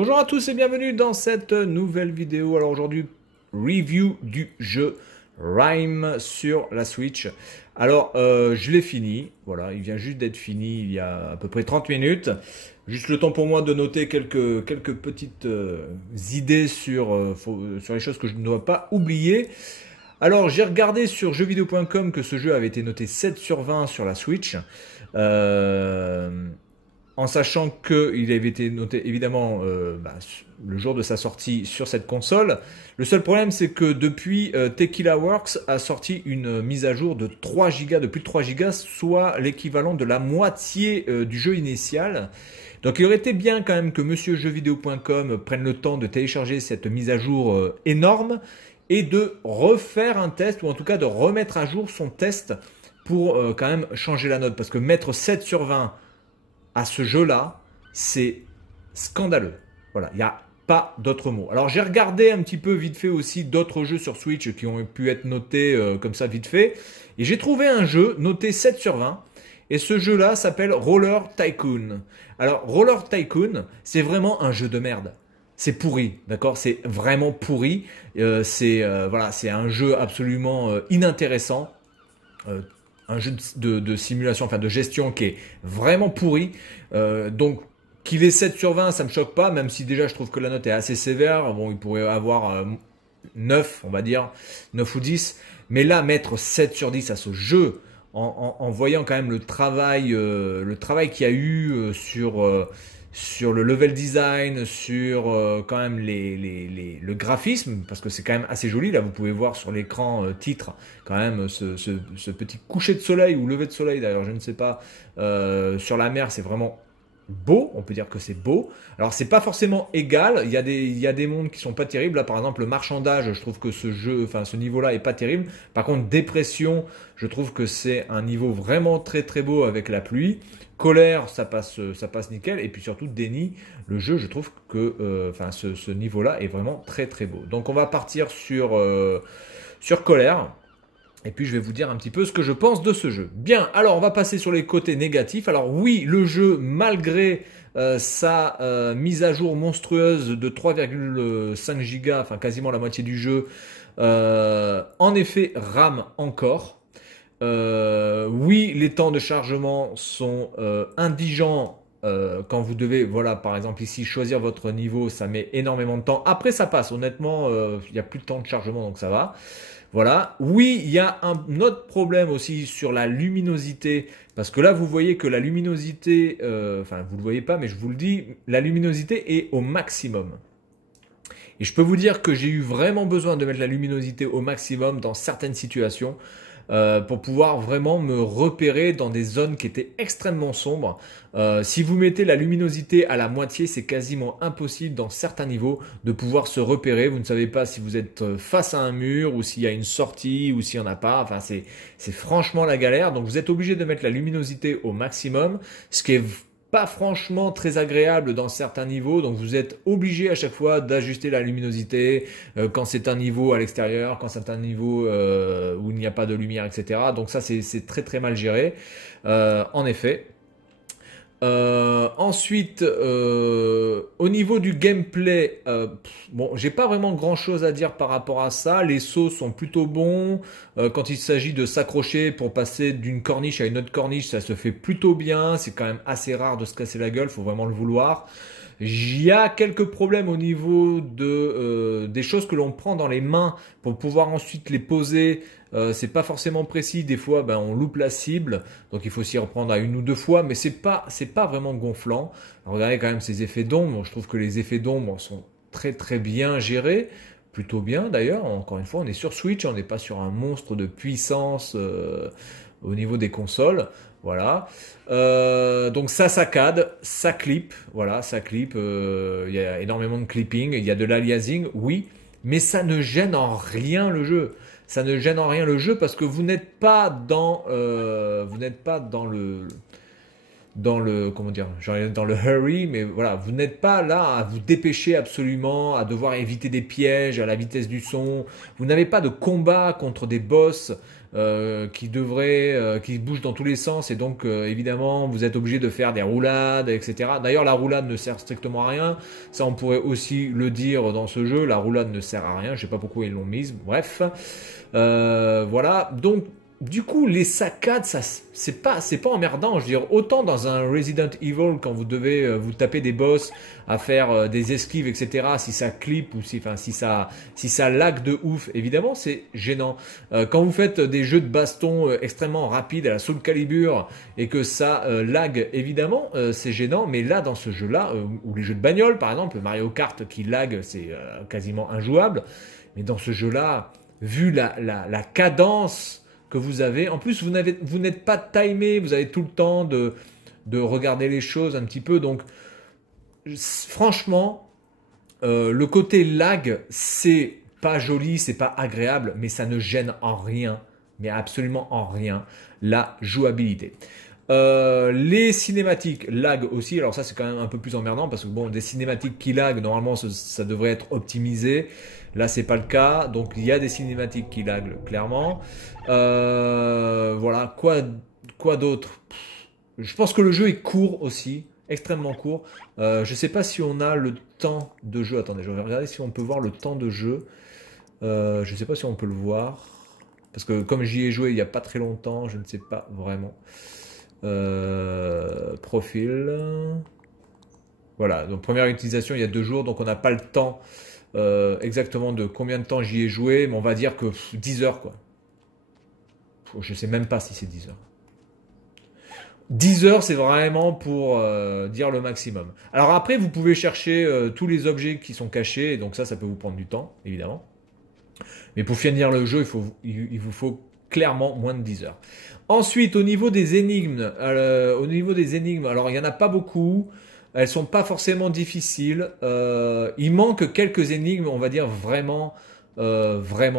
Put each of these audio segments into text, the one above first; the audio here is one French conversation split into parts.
Bonjour à tous et bienvenue dans cette nouvelle vidéo. Alors aujourd'hui, review du jeu Rime sur la Switch. Alors, je l'ai fini. Voilà, il vient juste d'être fini il y a à peu près 30 minutes. Juste le temps pour moi de noter quelques petites idées sur les choses que je ne dois pas oublier. Alors, j'ai regardé sur jeuxvideo.com que ce jeu avait été noté 7 sur 20 sur la Switch. En sachant qu'il avait été noté évidemment le jour de sa sortie sur cette console. Le seul problème, c'est que depuis, Tequila Works a sorti une mise à jour de 3 Go, de plus de 3 Go, soit l'équivalent de la moitié du jeu initial. Donc il aurait été bien quand même que monsieur jeuxvideo.com prenne le temps de télécharger cette mise à jour énorme et de refaire un test, ou en tout cas de remettre à jour son test pour quand même changer la note. Parce que mettre 7 sur 20 à ce jeu-là, c'est scandaleux. Voilà, il n'y a pas d'autre mot. Alors j'ai regardé un petit peu vite fait aussi d'autres jeux sur Switch qui ont pu être notés comme ça vite fait. Et j'ai trouvé un jeu noté 7 sur 20. Et ce jeu-là s'appelle Roller Tycoon. Alors Roller Tycoon, c'est vraiment un jeu de merde. C'est pourri, d'accord? C'est vraiment pourri. Voilà, c'est un jeu absolument inintéressant. Un jeu de simulation, enfin de gestion qui est vraiment pourri. Donc qu'il ait 7 sur 20, ça me choque pas, même si déjà je trouve que la note est assez sévère. Bon, il pourrait avoir 9, on va dire, 9 ou 10. Mais là, mettre 7 sur 10 à ce jeu, en voyant quand même le travail qu'il y a eu sur le level design, sur quand même le graphisme, parce que c'est quand même assez joli. Là, vous pouvez voir sur l'écran titre quand même ce petit coucher de soleil ou lever de soleil, d'ailleurs, je ne sais pas, sur la mer, c'est vraiment beau, on peut dire que c'est beau. Alors c'est pas forcément égal, il y a des mondes qui sont pas terribles. Là par exemple le marchandage, je trouve que ce niveau-là est pas terrible. Par contre dépression, je trouve que c'est un niveau vraiment très très beau avec la pluie. Colère, ça passe nickel. Et puis surtout déni, le jeu, je trouve que ce niveau-là est vraiment très très beau. Donc on va partir sur colère. Et puis je vais vous dire un petit peu ce que je pense de ce jeu. Bien, alors on va passer sur les côtés négatifs. Alors oui, le jeu, malgré sa mise à jour monstrueuse de 3,5 Go, enfin quasiment la moitié du jeu, en effet rame encore. Oui, les temps de chargement sont indigents. Quand vous devez, voilà, par exemple ici, choisir votre niveau, ça met énormément de temps. Après, ça passe, honnêtement, il n'y a plus de temps de chargement, donc ça va. Voilà. Oui, il y a un autre problème aussi sur la luminosité, parce que là, vous voyez que la luminosité, enfin, vous ne le voyez pas, mais je vous le dis, la luminosité est au maximum. Et je peux vous dire que j'ai eu vraiment besoin de mettre la luminosité au maximum dans certaines situations, pour pouvoir vraiment me repérer dans des zones qui étaient extrêmement sombres. Si vous mettez la luminosité à la moitié, c'est quasiment impossible dans certains niveaux de pouvoir se repérer. Vous ne savez pas si vous êtes face à un mur ou s'il y a une sortie ou s'il n'y en a pas. Enfin, c'est franchement la galère. Donc vous êtes obligé de mettre la luminosité au maximum, ce qui est pas franchement très agréable dans certains niveaux, donc vous êtes obligé à chaque fois d'ajuster la luminosité quand c'est un niveau à l'extérieur, quand c'est un niveau où il n'y a pas de lumière, etc. Donc ça c'est très très mal géré, en effet. Ensuite, au niveau du gameplay, bon, j'ai pas vraiment grand chose à dire par rapport à ça. Les sauts sont plutôt bons. Quand il s'agit de s'accrocher pour passer d'une corniche à une autre corniche, ça se fait plutôt bien. C'est quand même assez rare de se casser la gueule, faut vraiment le vouloir. Il y a quelques problèmes au niveau des choses que l'on prend dans les mains pour pouvoir ensuite les poser. C'est pas forcément précis, des fois on loupe la cible, donc il faut s'y reprendre à une ou deux fois, mais c'est pas vraiment gonflant. Alors, regardez quand même ces effets d'ombre, je trouve que les effets d'ombre sont très très bien gérés, plutôt bien d'ailleurs. Encore une fois, on est sur Switch, on n'est pas sur un monstre de puissance au niveau des consoles. Voilà. Donc ça saccade, ça clip, voilà, ça clip. Il y a énormément de clipping, il y a de l'aliasing, oui, mais ça ne gêne en rien le jeu. Ça ne gêne en rien le jeu parce que vous n'êtes pas dans comment dire, genre dans le hurry, mais voilà, vous n'êtes pas là à vous dépêcher absolument, à devoir éviter des pièges à la vitesse du son. Vous n'avez pas de combat contre des boss qui bougent dans tous les sens, et donc évidemment vous êtes obligé de faire des roulades, etc. D'ailleurs, la roulade ne sert strictement à rien. Ça, on pourrait aussi le dire dans ce jeu. La roulade ne sert à rien. Je sais pas pourquoi ils l'ont mise. Bref, voilà. Donc du coup, les saccades, ça, c'est pas emmerdant. Je veux dire, autant dans un Resident Evil, quand vous devez vous taper des boss à faire des esquives, etc. Si ça clip ou si ça lag de ouf, évidemment, c'est gênant. Quand vous faites des jeux de baston extrêmement rapides à la Soul Calibur et que ça lag, évidemment, c'est gênant. Mais là, dans ce jeu-là, ou les jeux de bagnole, par exemple, Mario Kart qui lag, c'est quasiment injouable. Mais dans ce jeu-là, vu la cadence que vous avez. En plus, vous n'êtes pas timé, vous avez tout le temps de regarder les choses un petit peu. Donc, franchement, le côté lag, c'est pas joli, c'est pas agréable, mais ça ne gêne en rien, mais absolument en rien, la jouabilité. Les cinématiques lag aussi, alors ça c'est quand même un peu plus emmerdant parce que bon, des cinématiques qui lag, normalement ça devrait être optimisé. Là, c'est pas le cas, donc il y a des cinématiques qui lag clairement. Voilà, quoi d'autre? Je pense que le jeu est court aussi, extrêmement court. Je sais pas si on a le temps de jeu. Attendez, je vais regarder si on peut voir le temps de jeu. Je sais pas si on peut le voir. Parce que comme j'y ai joué il n'y a pas très longtemps, je ne sais pas vraiment. Profil. Voilà, donc première utilisation il y a 2 jours, donc on n'a pas le temps exactement de combien de temps j'y ai joué, mais on va dire que 10 heures quoi. Je sais même pas si c'est 10 heures. 10 heures, c'est vraiment pour dire le maximum. Alors après, vous pouvez chercher tous les objets qui sont cachés, et donc ça peut vous prendre du temps, évidemment. Mais pour finir le jeu, il vous faut clairement moins de 10 heures. Ensuite, au niveau des énigmes, alors il n'y en a pas beaucoup. Elles sont pas forcément difficiles. Il manque quelques énigmes, on va dire vraiment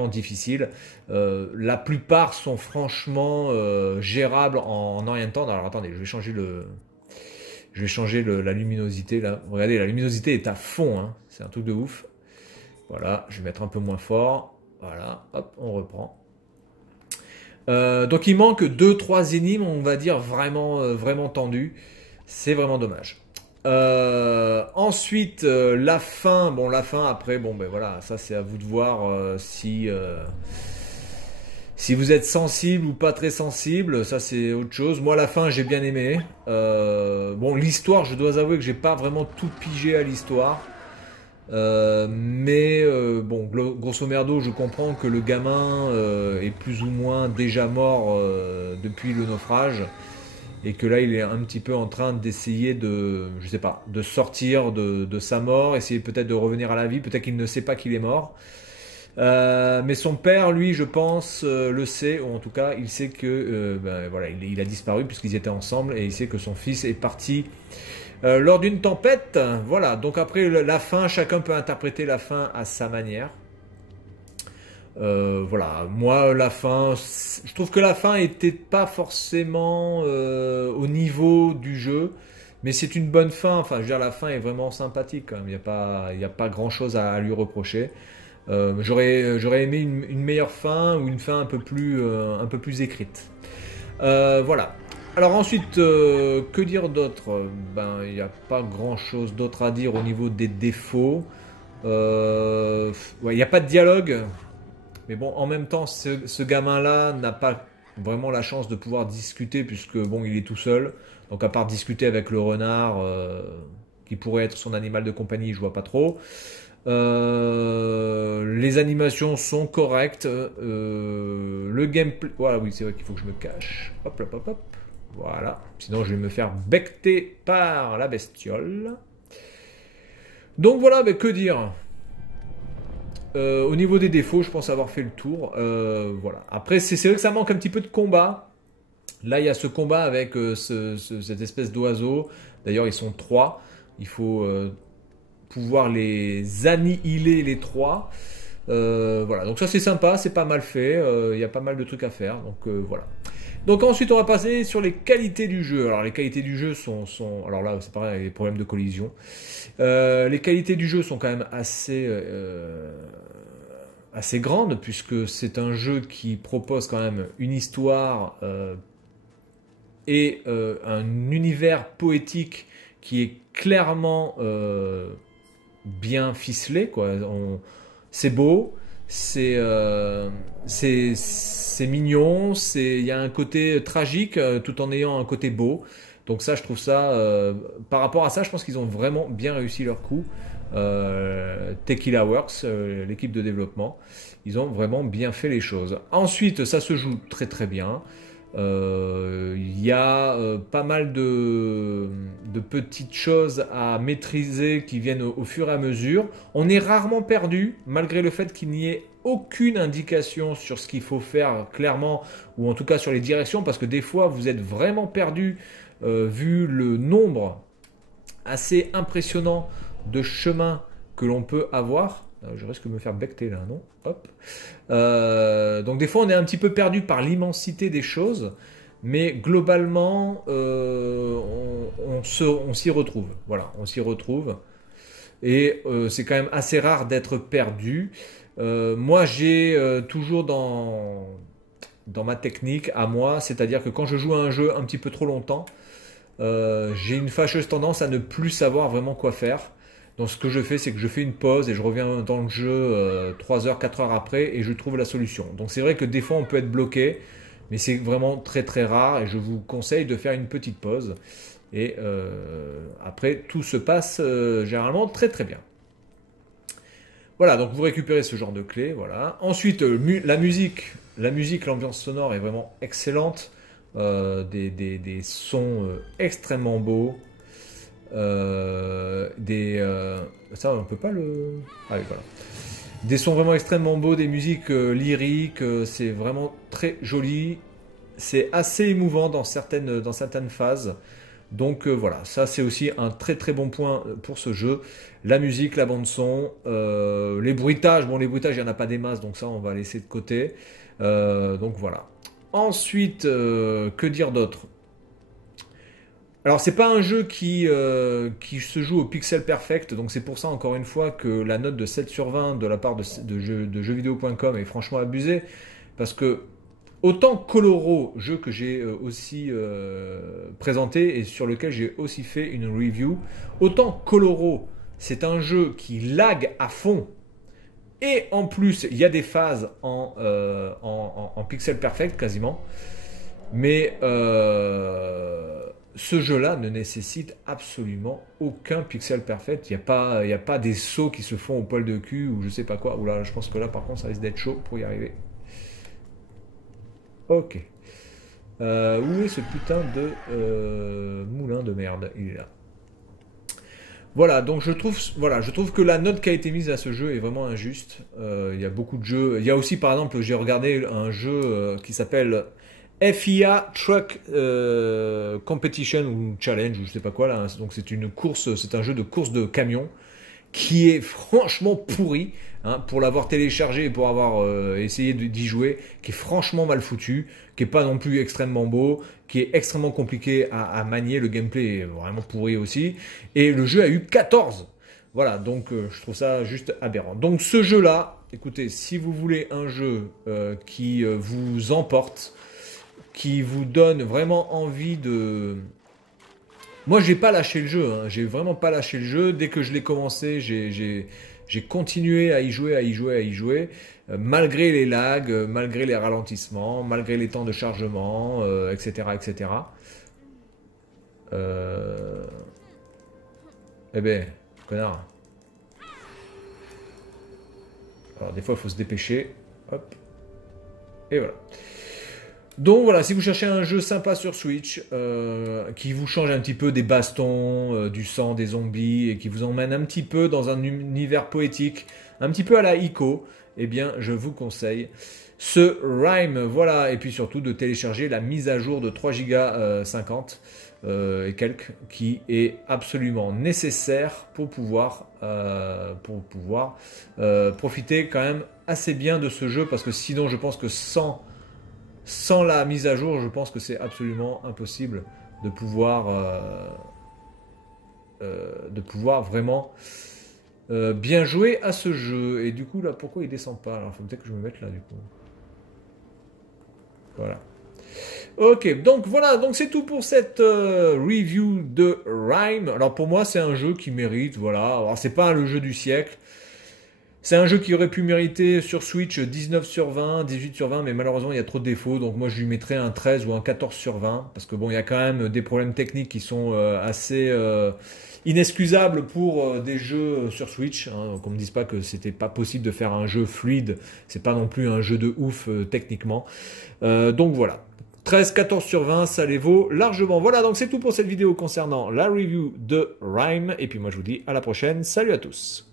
difficiles. La plupart sont franchement gérables en un rien de temps. Alors attendez, je vais changer la luminosité là. Regardez, la luminosité est à fond, hein. C'est un truc de ouf. Voilà, je vais mettre un peu moins fort. Voilà, hop, on reprend. Donc il manque 2-3 énigmes, on va dire vraiment tendues. C'est vraiment dommage. Ensuite, la fin. Bon, la fin, après, bon, ben voilà, ça c'est à vous de voir si vous êtes sensible ou pas très sensible. Ça c'est autre chose. Moi, la fin, j'ai bien aimé. Bon, l'histoire, je dois avouer que j'ai pas vraiment tout pigé à l'histoire. Mais bon, grosso merdo, je comprends que le gamin est plus ou moins déjà mort depuis le naufrage. Et que là, il est un petit peu en train d'essayer je sais pas, de sortir de sa mort, essayer peut-être de revenir à la vie, peut-être qu'il ne sait pas qu'il est mort. Mais son père, lui, je pense, le sait, ou en tout cas, il sait que voilà, il a disparu puisqu'ils étaient ensemble, et il sait que son fils est parti lors d'une tempête. Voilà, donc après la fin, chacun peut interpréter la fin à sa manière. Voilà, moi la fin, je trouve que la fin était pas forcément au niveau du jeu, mais c'est une bonne fin. Enfin, je veux dire, la fin est vraiment sympathique quand même. Il y a pas grand chose à lui reprocher. J'aurais aimé une meilleure fin ou une fin un peu plus écrite. Voilà. Alors ensuite, que dire d'autre? Ben, il n'y a pas grand chose d'autre à dire au niveau des défauts. Ouais, il n'y a pas de dialogue. Mais bon, en même temps, ce gamin-là n'a pas vraiment la chance de pouvoir discuter puisque bon, il est tout seul. Donc à part discuter avec le renard, qui pourrait être son animal de compagnie, je vois pas trop. Les animations sont correctes. Le gameplay, voilà, oui, c'est vrai qu'il faut que je me cache. Hop, hop, hop, hop. Voilà. Sinon, je vais me faire becter par la bestiole. Donc voilà, mais que dire? Au niveau des défauts, je pense avoir fait le tour. Voilà. Après, c'est vrai que ça manque un petit peu de combat. Là, il y a ce combat avec cette espèce d'oiseau. D'ailleurs, ils sont 3. Il faut pouvoir les annihiler les 3. Voilà. Donc ça, c'est sympa, c'est pas mal fait. Il y a pas mal de trucs à faire. Donc voilà. Donc ensuite, on va passer sur les qualités du jeu. Alors les qualités du jeu alors là, c'est pareil, les problèmes de collision. Les qualités du jeu sont quand même assez grandes, puisque c'est un jeu qui propose quand même une histoire et un univers poétique qui est clairement bien ficelé, quoi. C'est beau, c'est mignon, il y a un côté tragique tout en ayant un côté beau. Donc ça, je trouve ça, par rapport à ça, je pense qu'ils ont vraiment bien réussi leur coup. Tequila Works, l'équipe de développement, ils ont vraiment bien fait les choses. Ensuite, ça se joue très très bien. Il y a pas mal de petites choses à maîtriser qui viennent au fur et à mesure. On est rarement perdu, malgré le fait qu'il n'y ait aucune indication sur ce qu'il faut faire clairement, ou en tout cas sur les directions, parce que des fois vous êtes vraiment perdu vu le nombre assez impressionnant de chemins que l'on peut avoir. Je risque de me faire becter là, non? Hop. Donc des fois on est un petit peu perdu par l'immensité des choses, mais globalement on s'y retrouve. Voilà, on s'y retrouve. Et c'est quand même assez rare d'être perdu. Moi j'ai toujours dans ma technique à moi, c'est-à-dire que quand je joue à un jeu un petit peu trop longtemps, j'ai une fâcheuse tendance à ne plus savoir vraiment quoi faire. Donc ce que je fais, c'est que je fais une pause et je reviens dans le jeu 3 heures, 4 heures après et je trouve la solution. Donc c'est vrai que des fois on peut être bloqué, mais c'est vraiment très très rare et je vous conseille de faire une petite pause. Et après tout se passe généralement très très bien. Voilà, donc vous récupérez ce genre de clé, voilà. Ensuite, la musique, l'ambiance sonore est vraiment excellente. Des sons extrêmement beaux. Ça, on peut pas le... Ah oui, voilà. Des sons vraiment extrêmement beaux, des musiques lyriques, c'est vraiment très joli. C'est assez émouvant dans certaines phases. Donc voilà, ça c'est aussi un très très bon point pour ce jeu. La musique, la bande son, les bruitages. Bon, les bruitages, il n'y en a pas des masses, donc ça on va laisser de côté. Donc voilà. Ensuite, que dire d'autre? Alors c'est pas un jeu qui se joue au pixel perfect, donc c'est pour ça encore une fois que la note de 7 sur 20 de la part de jeuxvideo.com est franchement abusée, parce que autant Coloro, jeu que j'ai aussi présenté et sur lequel j'ai aussi fait une review, autant Coloro c'est un jeu qui lag à fond, et en plus il y a des phases en pixel perfect quasiment, mais ce jeu-là ne nécessite absolument aucun pixel perfect. Il n'y a pas des sauts qui se font au poil de cul ou je sais pas quoi. Oula, je pense que là, par contre, ça risque d'être chaud pour y arriver. Ok. Où est ce putain de moulin de merde? Il est là. Voilà, donc je trouve que la note qui a été mise à ce jeu est vraiment injuste. Il y a beaucoup de jeux. Il y a aussi, par exemple, j'ai regardé un jeu qui s'appelle FIA Truck Competition ou Challenge ou je sais pas quoi là. Donc c'est une course, c'est un jeu de course de camion qui est franchement pourri, hein, pour l'avoir téléchargé et pour avoir essayé d'y jouer, qui est franchement mal foutu, qui est pas non plus extrêmement beau, qui est extrêmement compliqué à manier. Le gameplay est vraiment pourri aussi, et le jeu a eu 14. Voilà, donc je trouve ça juste aberrant. Donc ce jeu là, écoutez, si vous voulez un jeu qui vous emporte, qui vous donne vraiment envie de... Moi, j'ai pas lâché le jeu, hein. J'ai vraiment pas lâché le jeu. Dès que je l'ai commencé, j'ai continué à y jouer, malgré les lags, malgré les ralentissements, malgré les temps de chargement, etc., etc. Eh ben, connard. Alors, des fois, il faut se dépêcher. Hop. Et voilà. Donc voilà, si vous cherchez un jeu sympa sur Switch, qui vous change un petit peu des bastons, du sang, des zombies, et qui vous emmène un petit peu dans un univers poétique, un petit peu à la Ico, eh bien je vous conseille ce Rime. Voilà, et puis surtout de télécharger la mise à jour de 3 Go 50 et quelques, qui est absolument nécessaire pour pouvoir profiter quand même assez bien de ce jeu, parce que sinon je pense que sans sans la mise à jour, je pense que c'est absolument impossible de pouvoir vraiment bien jouer à ce jeu. Et du coup, là, pourquoi il descend pas? Alors, il faut peut-être que je me mette là, du coup. Voilà. Ok, donc voilà, donc c'est tout pour cette review de Rime. Alors pour moi, c'est un jeu qui mérite, voilà. Alors c'est pas le jeu du siècle. C'est un jeu qui aurait pu mériter sur Switch 19 sur 20, 18 sur 20, mais malheureusement il y a trop de défauts, donc moi je lui mettrais un 13 ou un 14 sur 20, parce que bon, il y a quand même des problèmes techniques qui sont assez inexcusables pour des jeux sur Switch, hein. Qu'on me dise pas que c'était pas possible de faire un jeu fluide, c'est pas non plus un jeu de ouf techniquement. Donc voilà. 13, 14 sur 20, ça les vaut largement. Voilà, donc c'est tout pour cette vidéo concernant la review de Rime. Et puis moi je vous dis à la prochaine. Salut à tous.